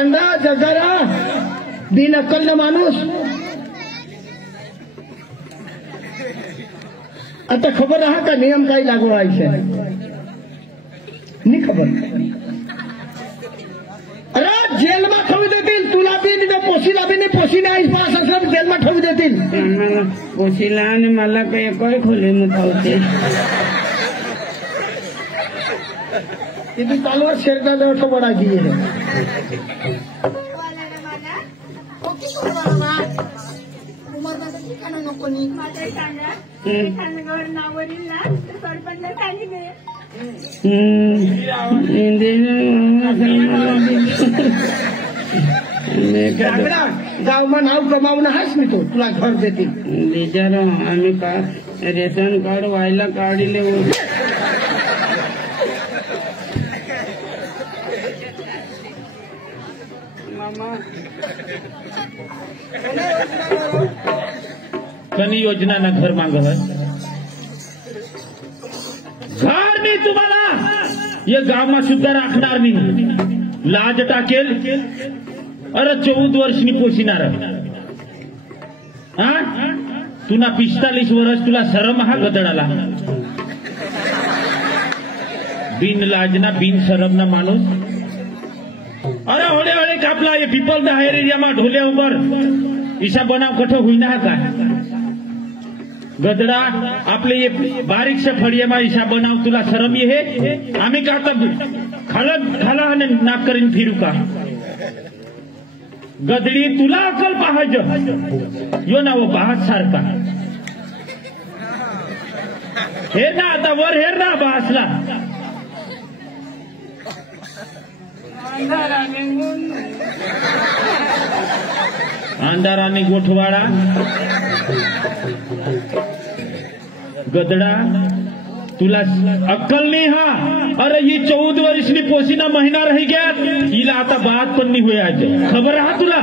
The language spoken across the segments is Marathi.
गांडा जगारा बिन अक्कल न माणूस. आता खबर रहा का नियम काही लागू व्हायचे नाही खबर. अरे जेल में ठेवू देतील तुला बी पोशीला बी नाही. पोशी नाही पास असलं जेल में ठेवू देतील. मला पोशीला आणि मला काही खोली मुठावते. तिथे तलवार शेरका जवळ बडा की है. गाव में नाव कमावून हाच मी तो तुला घर देतील. बिचारा आम्ही का रेशन कार्ड व्हायला काढले. कनी योजना ना घर मांग घर नाही तुम्हाला ये गाव में सुद्धा राखणार नाही. लाज टाकेल. अरे 14 वर्षनी पोशिनार तुला 45 वर्ष तुला शरम हा गदडाला. बिन लाजना बिन शरम ना माणूस. अरे होले होले कापला ये पीपल द हायर एरिया में ढोले ऊपर ईशा बनाव कठो हुईना का गदडा. आपले ये बारीक से फड़िया में ईशा बनाव तुला शरम ये है. आम्ही का आता खाला आणि नाक करीन फिरू का. गदडी तुला अकल पाहायचं यो ना वो बाहत सारखा हेर ना आता वर हेर ना बासला. अंधाराने गोठवाडा गदडा तुला अक्कल नहीं हा. अरे ये 14 वर्षनी पोसीना महीना रह गया हिला आता बात पण नहीं हुए आज खबर रहा तुला.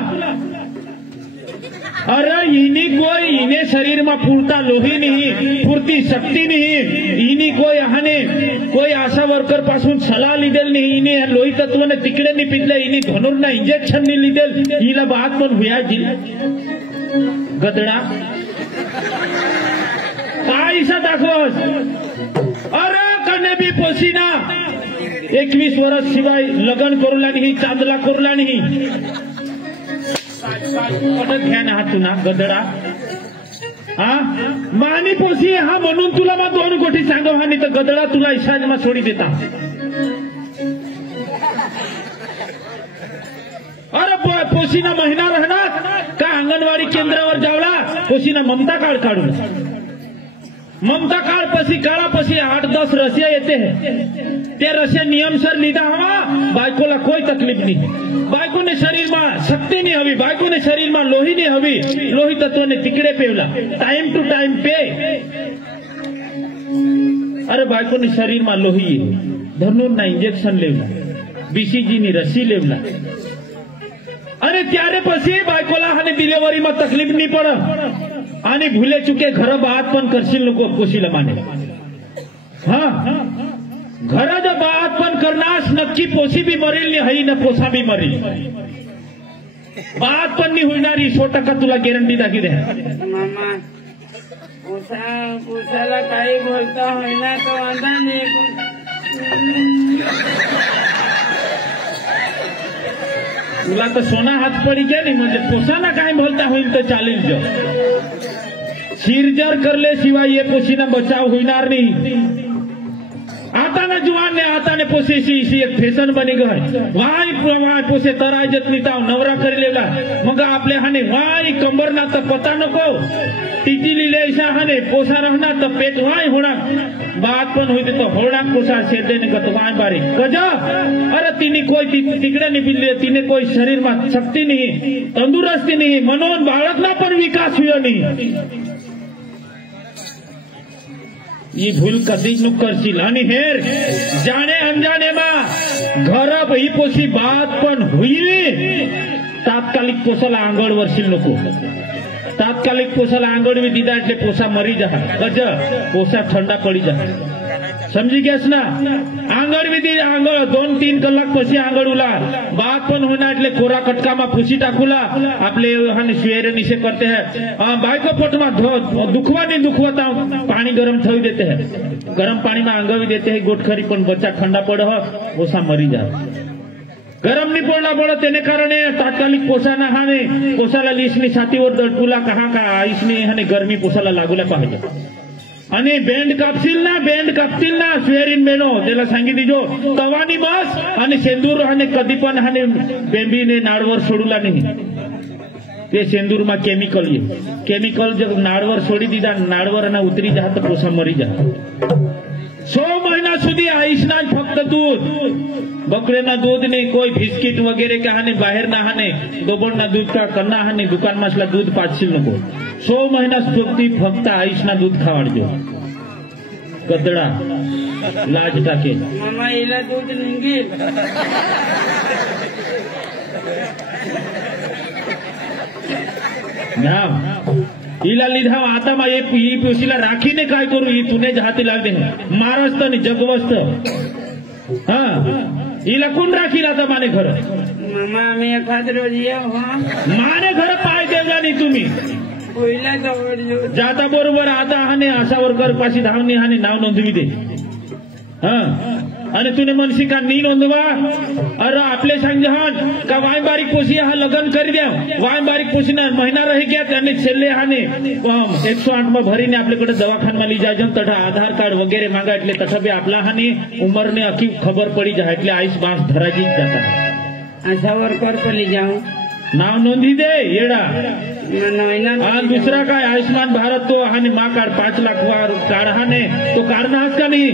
अरे इन्हें शरीर में फूरता लोही नहीं फूरती शक्ती नहीं. इन्हीं कोई आहाने कोई आशा वर्कर पासून सलाह लिदेल नहीं. इन्हें लोही तत्व ने तिकडे नहीं पिदले. इन्हीं धनुर ना इंजेक्शन नहीं लिदेल. हिला बात पण हुया जी गदडा पैसा दाखवस. अरे कने भी पोसीना 21 वर्ष शिवाय लग्न करूला नहीं चांदला करूला नहीं. ध्यान हा तुला गदडा मानी पोसी हा म्हणून तुला मग 2 कोटी सांगव हा नाही तर गदडा तुला इशाज मा सोडी देता. अरे पोसीना महिना राहणार का अंगणवाडी केंद्रावर जावला पोसीना ममता कार्ड काढून. ममता कार्ड पसी काळा पसी 8-10 रसिया येते है. ते रसिया नियम सर लीधा हवा बायकोला कोई तकलीफ नहीं. बायको ने शरीर में शक्ति नहीं हवी. बायको ने शरीर में लोही नहीं हवी. लोही तत्व ने तिकडे पेवला टाइम टू टाइम पे. अरे बायको ने शरीर में लोही धनुर ना इंजेक्शन लेवला बीसीजी नी रसी लेवला. अरे त्यारे पसी बायकोला हाने डिलिव्हरी में तकलीफ नहीं पड़. आणि भूले चुके घर बात पण करशील नको पोशीला माने. हाँ घर जो बात पण करनास नक्की पोसी भी मरेल नहीं हई न पोसा भी मरेल. बात पण नहीं होणारी 100% तुला गॅरंटी दाखी दे. मामा पोसाला काही बोलता होईना तो वांधा नाही. तुला तर सोना हात पडी गेली म्हणजे पोसाना काय बोलता होईल तर चालेल. जो सिरजर करले शिवाय ये पोसीना बचाव होणार नाही. आता ना जुवान ने आता ने पोसेसी इसी एक फॅशन बनी गय. वाय पोसे तराय जतनी ताव नवरा कर लेला मग आपले हाने वाय कंबर ना तर पता नको. तिची लिले ऐसा हाने पोसा रहना तर पेट वाय होणार. बात पण होते तो होणार पोसा शेदे ने गत वाय बारी कजा. अरे तिने कोई तिकडे नहीं पिल्ले. तिने कोई शरीर में शक्ति नहीं तंदुरुस्ती नहीं मनोन बाळकना पण विकास हुयो नहीं. ये भूल कधी नु करशील. आणि हेर जाणे अनजाणे मा घर ही पोसी बात पण होईल. तात्कालिक पोसाला आंगड वर्षील नको. तात्कालिक पोसाला आंगड भी दीदा એટલે પોસા મરી જા. ગજ પોસા ઠંડા પડી જા. समझी गयास ना आंगळ विधी आंगळ 2-3 कलाक પછી आंगळ उला बात पण होना એટલે कोरा कटकाમાં ફૂસી टाकूला आपले हाने स्वेरे निशे करते हैं बायको पोटમાં दुखवा नहीं दुखवता पानी गरम थई देते हैं गरम पानी में आंगवी देते हैं गोटखरी पण बच्चा ठंडा पड़ ओसा मरी जाए गरम नहीं पड़ना पड़ो तेने कारणे तात्कालिक पोसाना हाने पोसाला लीसनी छातीवर दडपुला कहा का आईसनी हाने गरमी पोसाला लागूला पाहिजे आणि बेंड कापतील ना स्वेरीन बेनो त्याला सांगी दीजो तवानी बस आणि सेंदूर हाने कधी पण हाने बेंबीने नाडवर सोडूला नाही ते सेंदूर में केमिकल जब नाड़वर छोड़ी दीदा नाड़वर ना उतरी जा तो पोसा मरी जा 100 महीना सुधी आईसना फक्त दूध बकरेना दूध नहीं कोई बिस्किट वगैरह के हाने बाहेर ना हाने दोबड़ना दूध का करना हाने दुकान मसला दूध पाचशील नको 100 महीना फक्त आईसना दूध खावाडजो गदड़ा लाज टाके मामा इला दूध नहीं इला लिधा आता मा ये पोशीला राखीने काय करू ही तुने जहाती लागते महाराष्ट्र आणि जगवस्त इला कोण राखीला आता माने घर मामा आम्ही एखाद रोज येऊ माने घर पाय देवला नाही तुम्ही पहिला जवळ जाता बरोबर आता हाने आशा वर्कर पाशी धावणी हाने नाव नोंदवी दे आणि तुने मनसी का नी नोंदवा अरे आपले सांगजहान का वाय बारीक पोसी हा लगन कर द्या वाय बारीक पोसीना महीना रही गया त्याने छेल्ले हाने 108 में भरीने आपल्याकडे दवाखाना ली जाजन तथा आधार कार्ड वगैरे मागा એટલે तथा बी आपला हाने उमरने अकी खबर पड़ी जा એટલે आईस बांस धराजी जाता आशा वर्कर पर ले जाऊं नाव नोंदी दे येडा दूसरा काय आयुष्मान भारत तो हाने माँ कार्ड 5 लाख वार कार्ड हाने तो काढना का नहीं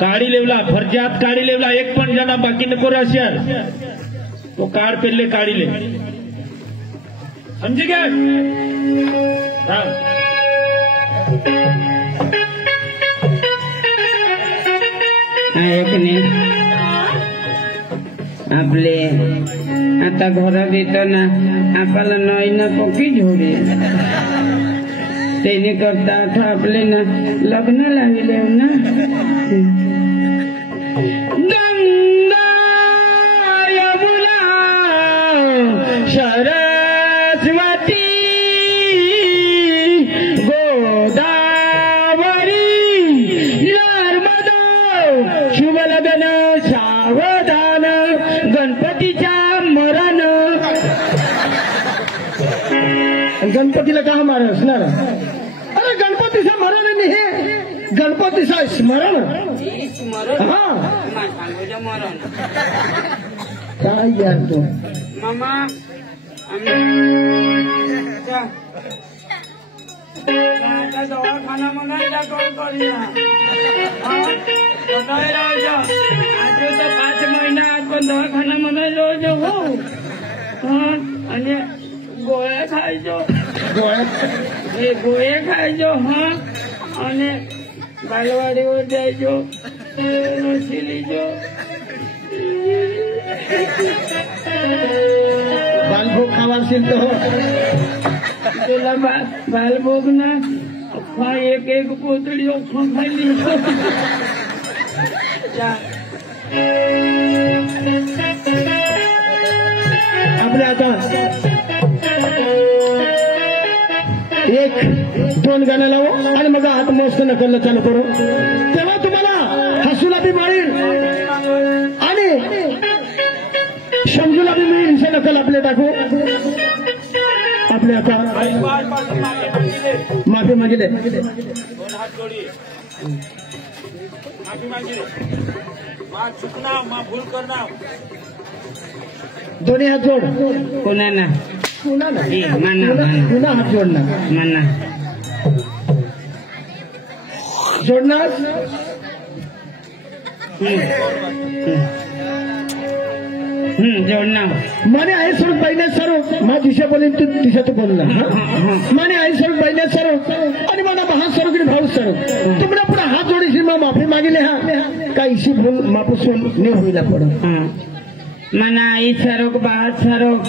काढी लेवला फरजात काढी लेवला एक पण जना बाकी नको राशियार तो कार्ड पहले काढी ले समझी गए एक ने आपले आता घर देतो ना आपल्याला नई ना पक्की जोडे तेने करता था आपले ना लग्न लागले ना गंगा यमुना सरस्वती गोदावरी नर्मदा शुभ लग्न सावधान गणपतीच्या मरण गणपतीला का मारण असणार अरे गणपतीचं मरण नाही गणपतीचं स्मरण हा काय यार तो मामा दवाखाना म्हणायला कॉल करूया आज तो 5 महिना आपण दवाखाना म्हणायला जाऊ आणि गोळ्या खायचो गोळ्या खायचो आणि बालवाडीवर जायचो शिलीचो बालभोग खावाशील तो तुला बालभोग ना एक पोतळी खाल्ली आपल्या आता 1-2 गाणं लावू आणि मग हात मस्त नकलला चालू करू तेव्हा तुम्हाला हसूला बी मिळेल आणि समजूला बी मिळेल हे नकल आपले टाकू आपले आता माफी मागिले दोन्ही हात जोड कोणाला पुन्हा हात जोडणार मना जोडणार जोडणार माने आई स्वरूप बहिणी स्वरूप मा दिशा बोलेन तू दिशा तू बोलला माने आई स्वरूप बहिणी स्वरूप आणि मला महास्वरूप आणि भाऊ स्वरूप तुम्हाला पुढे हात जोडीशी मग माफी मागिले हा का इशी भूल मापासून ने होईला पड मना आई स्वरूप बाळ स्वरूप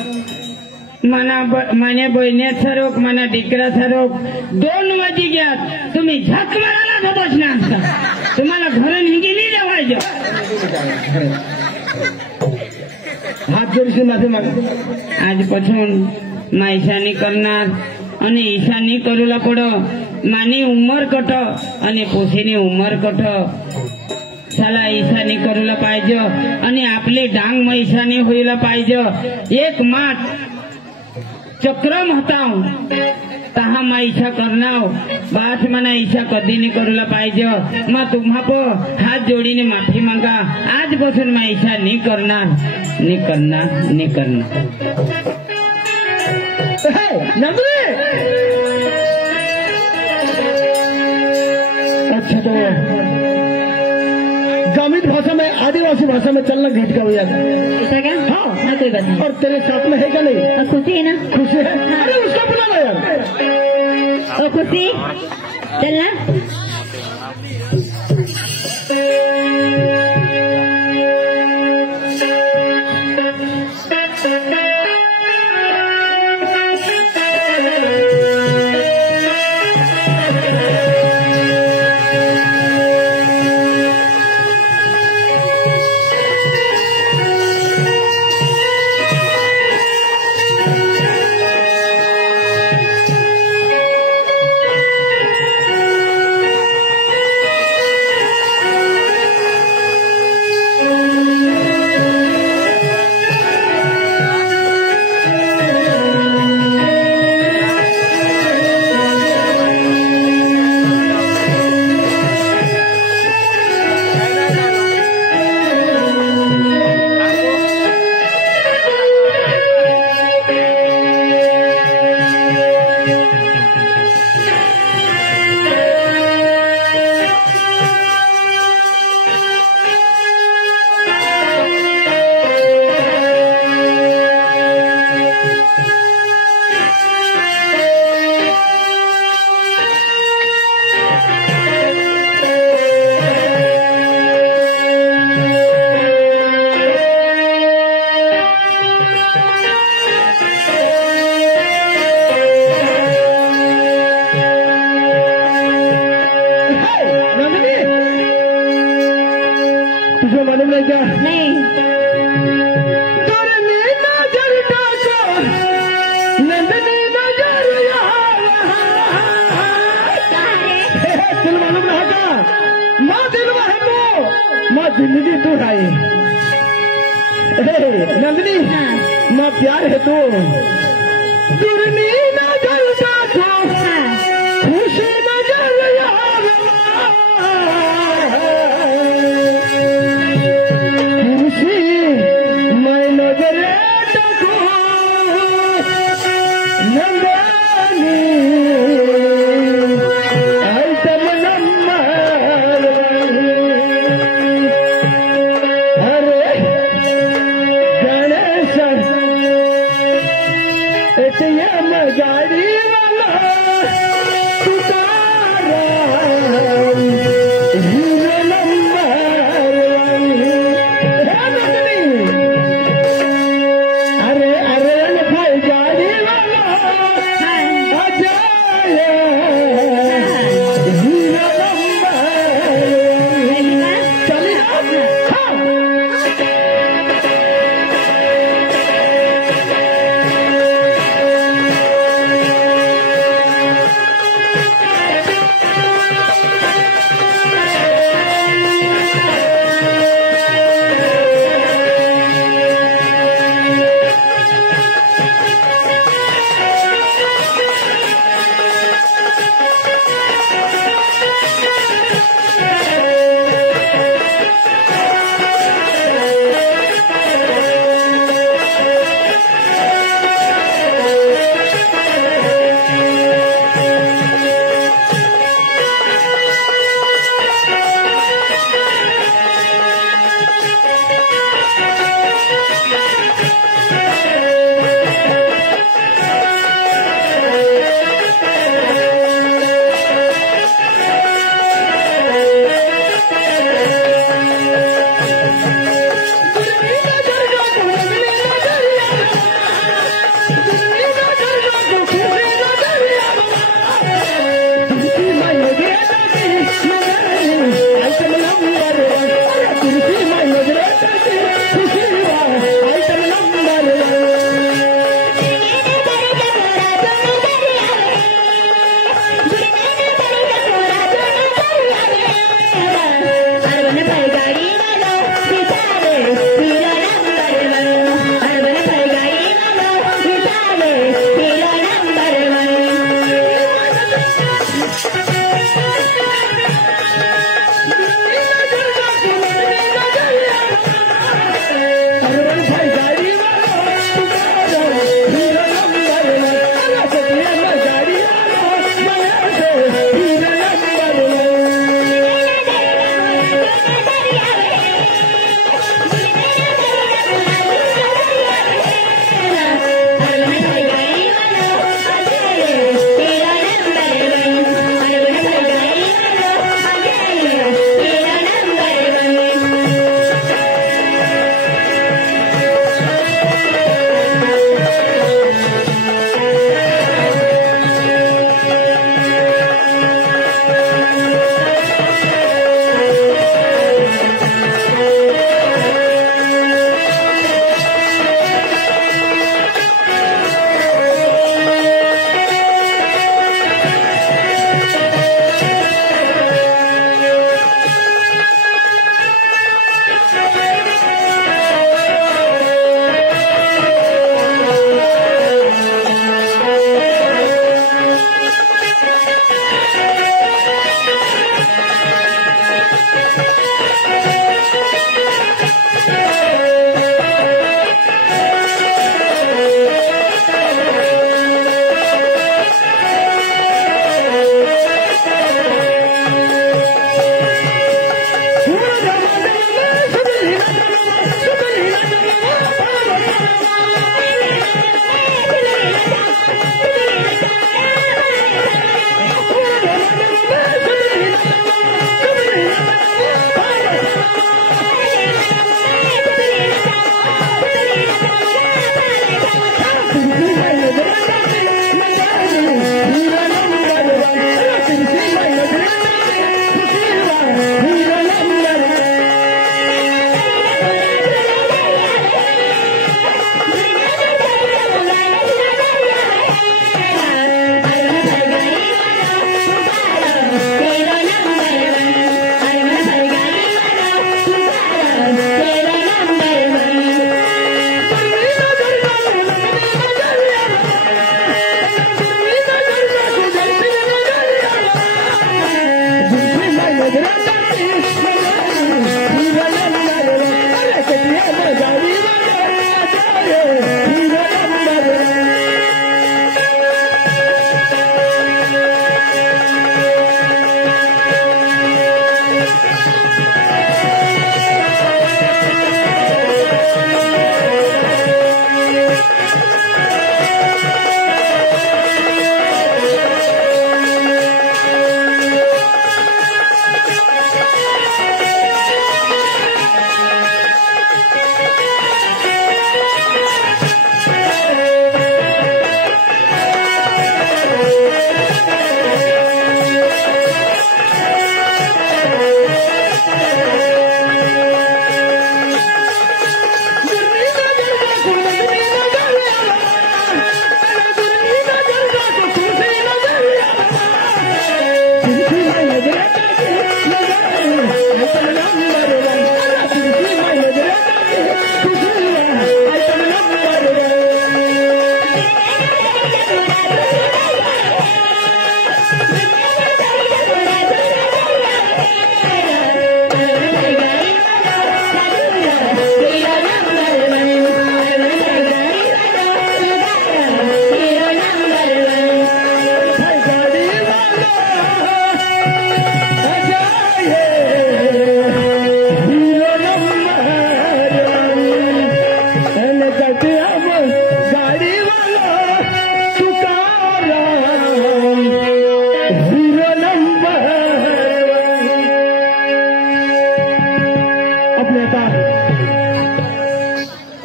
माझ्या बहिणीचा रोग माझ्या डिकराचा रोग 2 वाजी घ्यात तुम्ही झक मारायला बस ना तुम्हाला घरून हिंगी जेवायचं हात जोडीशी माझे माग आजपासून मा ईशानी करणार आणि ईशानी करूला पडो मानी उमर कट आणि पोशीनी उमर कट चला ईशानी करूला पाहिजे आणि आपली डांग मग ईशानी होईला पाहिजे एक मात चक्रम हटाव तहा मा ईशा करनाव बात मना ईशा कधी नाही करूला पाहिजे मग तुम्हा पो हात जोडीने माफी मागा आजपासून मा ईशा नाही करणार नाही करणार नाही करणार अच्छा तो ग्रामीण भाषा में आदिवासी भाषा में चलना गीत का भैया ऐसा क्या? हाँ कोई बात नहीं। और तेरे साथ में है क्या नहीं? खुशी है ना? खुशी है अरे उसका बुला लो यार। ओ खुशी चलना जिंदगी तू है नंदनी माँ प्यार है तू दुर्नी नजर खुशी नजर खुशी मैं नजर नंदनी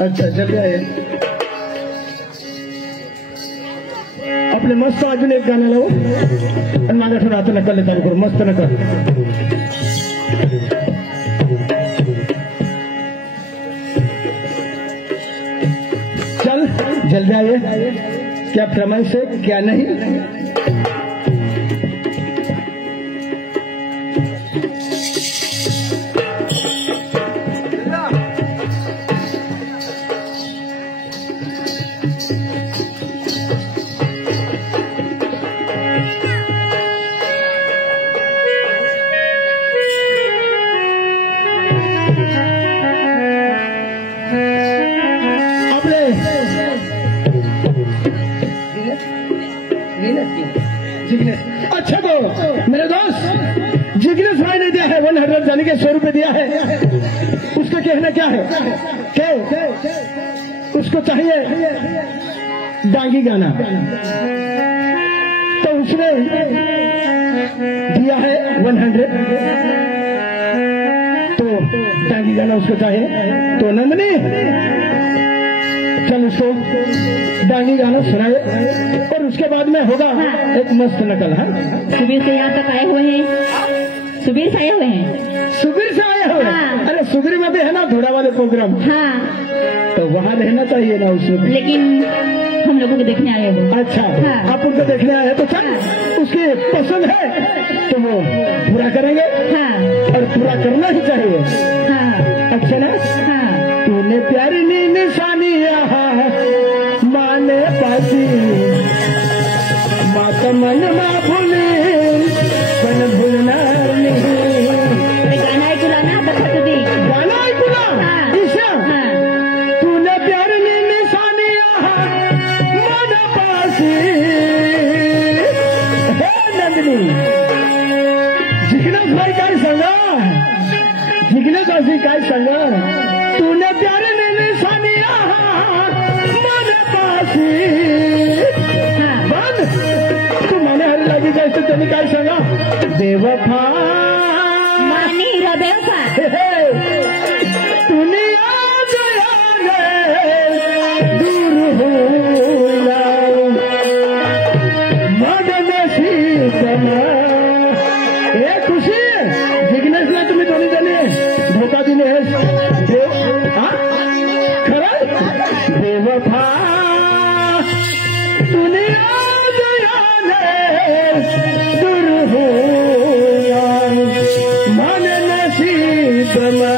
अच्छा चल गया है। आपले मस्त अजून एक गाणं लावू आणि माझ्या थोडं आता नकल चालू करू मस्त नकल। चल जल्दी आइए, क्या फरमाइश है क्या नहीं। अच्छा तो मेरे दोस्त जिग्नेश भाई ने दिया है 100 जाने के 100 रुपए दिया है। उसका कहना क्या है क्या उसको चाहिए डांगी गाना, तो उसने दिया है 100, तो डांगी गाना उसको चाहिए। तो नंदनी चल उसको डांगी गाना सुनाए और उसके बाद में होगा एक मस्त नकल है। सुबीर से यहाँ तक आए हुए हैं, सुबीर से आए हुए हैं। सुबीर से आए हुए? हाँ। अरे सुबीर में भी है ना थोड़ा वाले प्रोग्राम, हाँ तो वहाँ रहना चाहिए ना उसमें। लेकिन हम लोगों को देखने आए हो। अच्छा हाँ। आप उनको देखने आए तो चल उसकी पसंद है तो वो पूरा करेंगे। हाँ और पूरा करना ही चाहिए। हाँ अच्छा ना। हाँ तूने प्यारी नी निशानी माने पासी माता मन मा भूली पण भूलणार नहीं। गाना ऐकुला बघा तुम्ही गाना ऐकुला हाँ। ईशा हाँ तूने प्यारी नी निशानी मन पासी। हे नंदिनी जिग्नेश भाई काय सांगा, जिग्नेश अशी काय सांगा, तूने प्यारी नी निशानी मन पासी। बंद तू माने हरी लागी जायच तर त्यांनी काय सांगा, बेवफा मानी रा बेवफा तूने आज दूर होईला मदन सीतमा। हे खुशी जिग्नेशला तुम्ही दोन्ही जणी धोका दिले खरं। बेवफा तूने आज दूर होया मन नसीब में।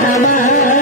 Mama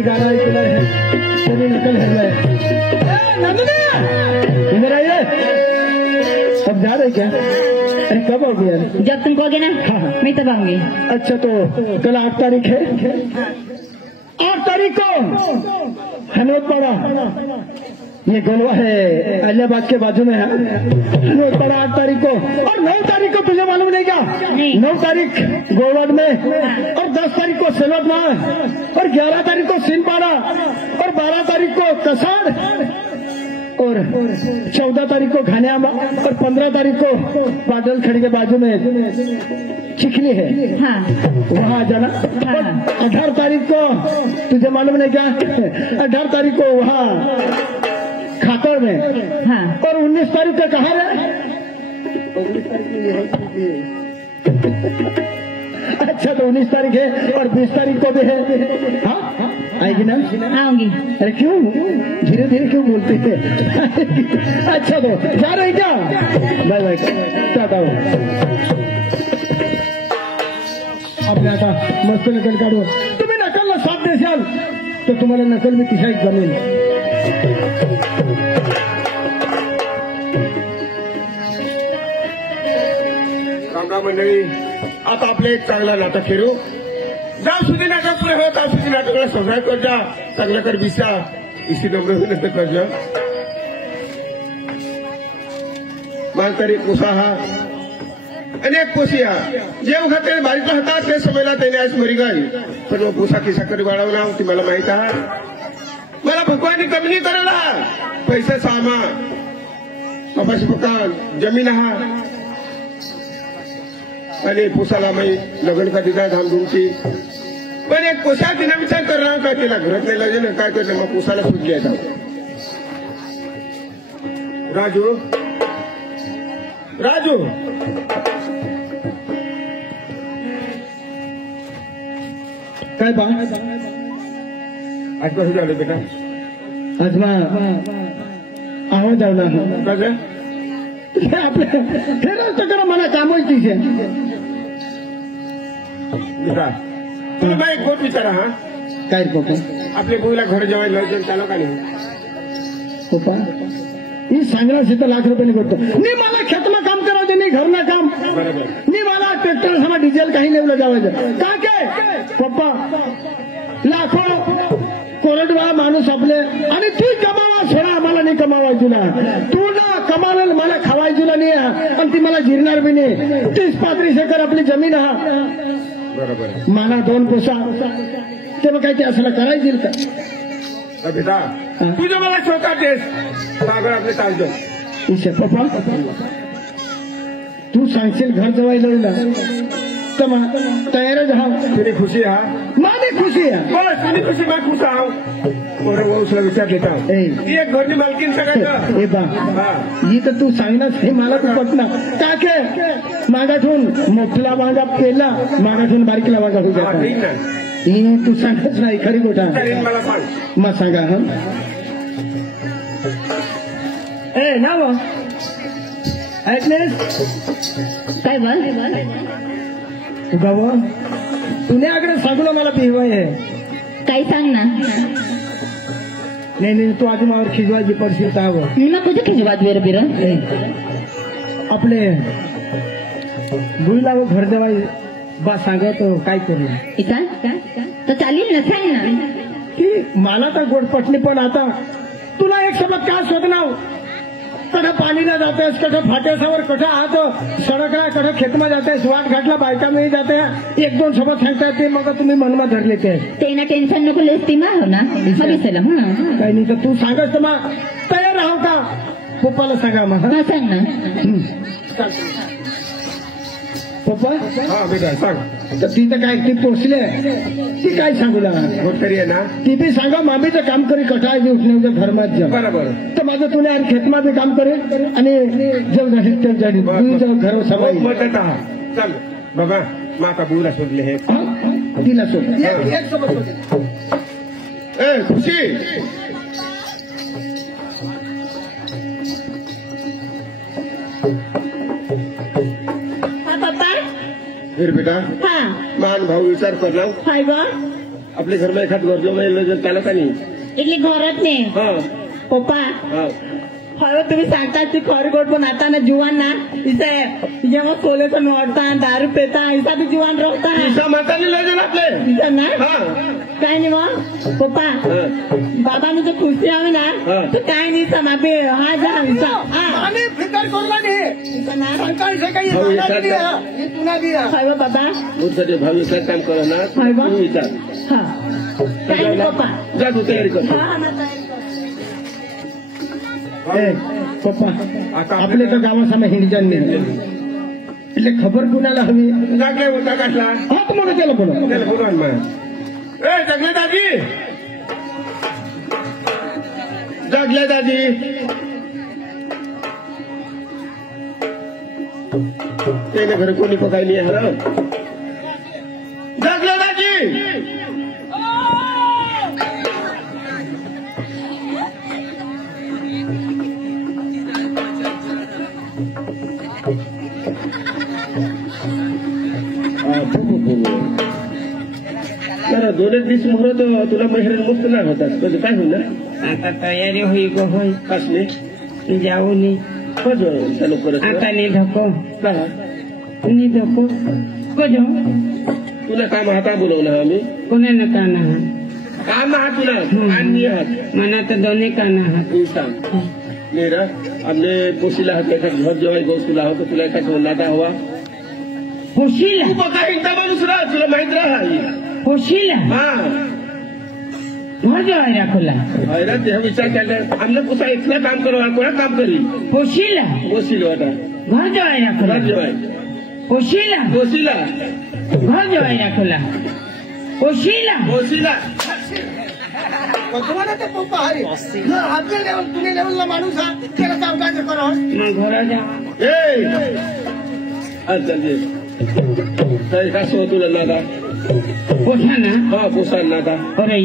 मैंने गाना सुना है, तेरी नकल है मैं। इधर आइए। अब जा रहे क्या? अरे कब आओगे यार? जब तुम कहोगे ना मैं तब आऊंगी। अच्छा तो कल 8 तारीख है, 8 तारीख को हनोतपाड़ा, ये गोलवा है अलियाबाद के बाजू में है, हनोतपाड़ा 8 तारीख को। और 9 तारीख को तुझे मालूम नहीं क्या? 9 तारीख गोलवाड में, और 10 तारीख को सेलवत में, और 11 तारीख को सिंहपाड़ा, और 12 तारीख को कसाड़, और 14 तारीख को खानियामा, और 15 तारीख को पाटल खड़ी के बाजू में चिखली है, वहाँ आ जाना। 18 तारीख को तुझे मालूम नहीं क्या? 18 तारीख को वहाँ खातर में, और 19 तारीख को कहाँ है? 19 तारीख अच्छा तो 19 तारीख है, और 20 तारीख को भी है। हाँ आएगी ना? आऊंगी। अरे क्यों धीरे धीरे क्यों बोलते हैं? अच्छा तो जा रही क्या? Bye bye, tata. अपने आता मस्त नकल काढू, तुम्ही नकलला साथ देशाल तर तुम्हाला नकल मी तिशाही जमेल। रामराम मंडळी, आता आपलं एक चांगलं नाटक फिरू जाऊ सुधी नाटक पुढे हो, त्या सुधी नाटकाला सहकार्य कर जा, चांगलं कर बिसा इसी नम्र विनंती कर जा। मानकरी पोसा हा अनेक पोसिया जे खाते बारीक होता ते समयला त्याने आज मरी गई, पण मग पोसा किसा करी वाढवला ती मला माहित आहे। मला भगवानी कमी नाही करायला, पैसे सामा बाबाशी पक्का जमीन हा, आणि पुसाला मी लग्न का दिला धामधूमची, पण एक पोसा तिने विचार करणार का तिला घरात नाही लगे ना काय करणार, मग पुसाला सूट घ्यायचा। राजू राजू काय बा आज कसं झालं बेटा? आज मा आहो जाऊ ना कसं आपल्या तर करा मला काम होईल तिथे। बेटा तुला बा एक गोष्ट विचारा हा, काय रे पप्पा? आपल्या मुलीला घर जेवायला लग्न चालू का नाही? पप्पा मी सांगणार सीता लाख रुपये करतो, मी मला खेतमा काम करायचं, मी घरना काम, बरोबर मी मला ट्रॅक्टर हा डिझेल काही नेवलं जावायचं का काय? पप्पा लाखो कोरडवा माणूस आपले, आणि तू कमावा सोडा आम्हाला नाही कमावाय तुला, तू ना कमावलं मला खावाय तुला नाही, आणि ती मला जिरणार बी नाही। 30-35 एकर आपली जमीन हा, बरोबर मला 2 पोसा, ते मग काय ते असं करायचं का? बेटा तुझं मला स्वतः देस सागर आपले ताजन इशे पप्पा तू सांगशील घर जवायला तर तयारच हा, तुझी खुशी हा माझी खुशी आहे, बस तुझी खुशी मैं खुश आहो। बरं वंशला विचार देता ती एक घरची मालकीन सगळ्याचं हे बा ही तर तू सांगणार हे मला तू पटना का के मागाठून मोठला वांगा पेला, मागाठून बारीकला वांगा होऊ ठीक जाता, ना? ही तू सांगत नाही खरी गोठा करीन मला सांग मग सांगा हा ए नाव ऐकलेस काय बोल? गावा पुण्याकडे सांगलो मला पिहवाय आहे, काय सांग ना? नाही नाही तू आधी मावर खिजवायची पडशील तर हवं मी मग कुठे खिजवात बिर बिर आपले भुईला घर जवाय बा सांगा तो काय करू इथं तर चालेल ना, सांग ना। की मला तर गोड पटली, पण आता तुला एक सोबत काय शोधनाव, कठं पाणीला जातेस, कठं फाट्यासावर, कठं आत सडकला, कठं खेतमा जातेस, वाट घाटला बायका मी जाते, 1-2 सोबत सांगताय ते मग तुम्ही मनमा धरले ते ना टेन्शन नको लेस ती हो ना मग चला काही नाही तर तू सांगत तर मग तयार राहू का? पप्पाला सांगा मग हा सांग ना। पप्पा हा बेटा सांग तर तिथं काय ती पोचले ती काय सांगू लागा तरी आहे ना? ती बी सांगा मामीचं काम करी कटाळी उठण्याचं घरमात जा बरोबर तर माझं तुने आणि खेतमा बी काम करेल आणि जव झाली तर झाली घर सवाई मदत हा चल बाबा माता बुला शोधले हे तिला सोड एक सोबत ए खुशी हा पप्पा फिर बेटा हा मान भाऊ विचार करला हाय बा आपल्या घरमा एखाद गरजो जर चालत आणि इथली घरात नाही हा पप्पा हा खरं तुम्ही सांगता ती खरी गोड पण आता ना जुवान ना इथे जेव्हा सोलेचं नोडता दारू पेता इसा बी जुवान रोखता ईसा माताने लय जण आपले इसा ना हा काय नाही मग पप्पा हा. बाबाने जो खुशी आवे ना हा. तो काय नाही समापे हा जा इसा हा आणि फिकर करला नाही इसा ना सरकार से काही भाऊ, झाला विचार नाही कर. हा. हे तुला बी हा. खरं बाबा मोठे भावी काम करा ना हाय बा. तू विचार हा काय नाही पप्पा जा तू तयारी कर हा ना तयारी कर. ए, पप्पा आपले तर गावासामे हिंडजान नाही એટલે ખબર કોનાला हवी जागले होता काटला हात मोडे त्याला बोला त्याला बोलवान मग ए जगले दादी जगले दादी त्याने घर कोणी पकाय नाही हरा जगले दादी जरा दोनच दिवस म्हणून तो तुला महिन्यात मुक्त नाही होतात म्हणजे काय होईल आता तयारी होई गो होई असले जाऊ नी चालू करत आता नी धको का? नी धको कजो तुला काम हाता बोलवलं आम्ही कोणा न काना काम आहात तुला आणि आहात मना तर दोन्ही काना हात इंसान मेरा हमने पोसीला हात त्याचा घर जेव्हा गौसुला होता तुला एका नाता हवा होशीला तू बघा एकदा माणूस राहा तुला माहित राहा होशीला हा घर जवाय राखोला अरे ते विचार केला आमने पुसा इथला काम करो कोणा काम करी होशीला पोसील होता घर जवाय राखोला घर जेव्हा होशीला पोसीला घर जवाय राखोला होशीला पोसीला तुम्हाला ते पप्पा हरी आपल्या लेवल तुने लेवलला माणूस हा त्याला सावकाश करो मग घर जा ए अच्छा जी तरी का सो तुला नादा पोसा ना हा पोसा नादा अरे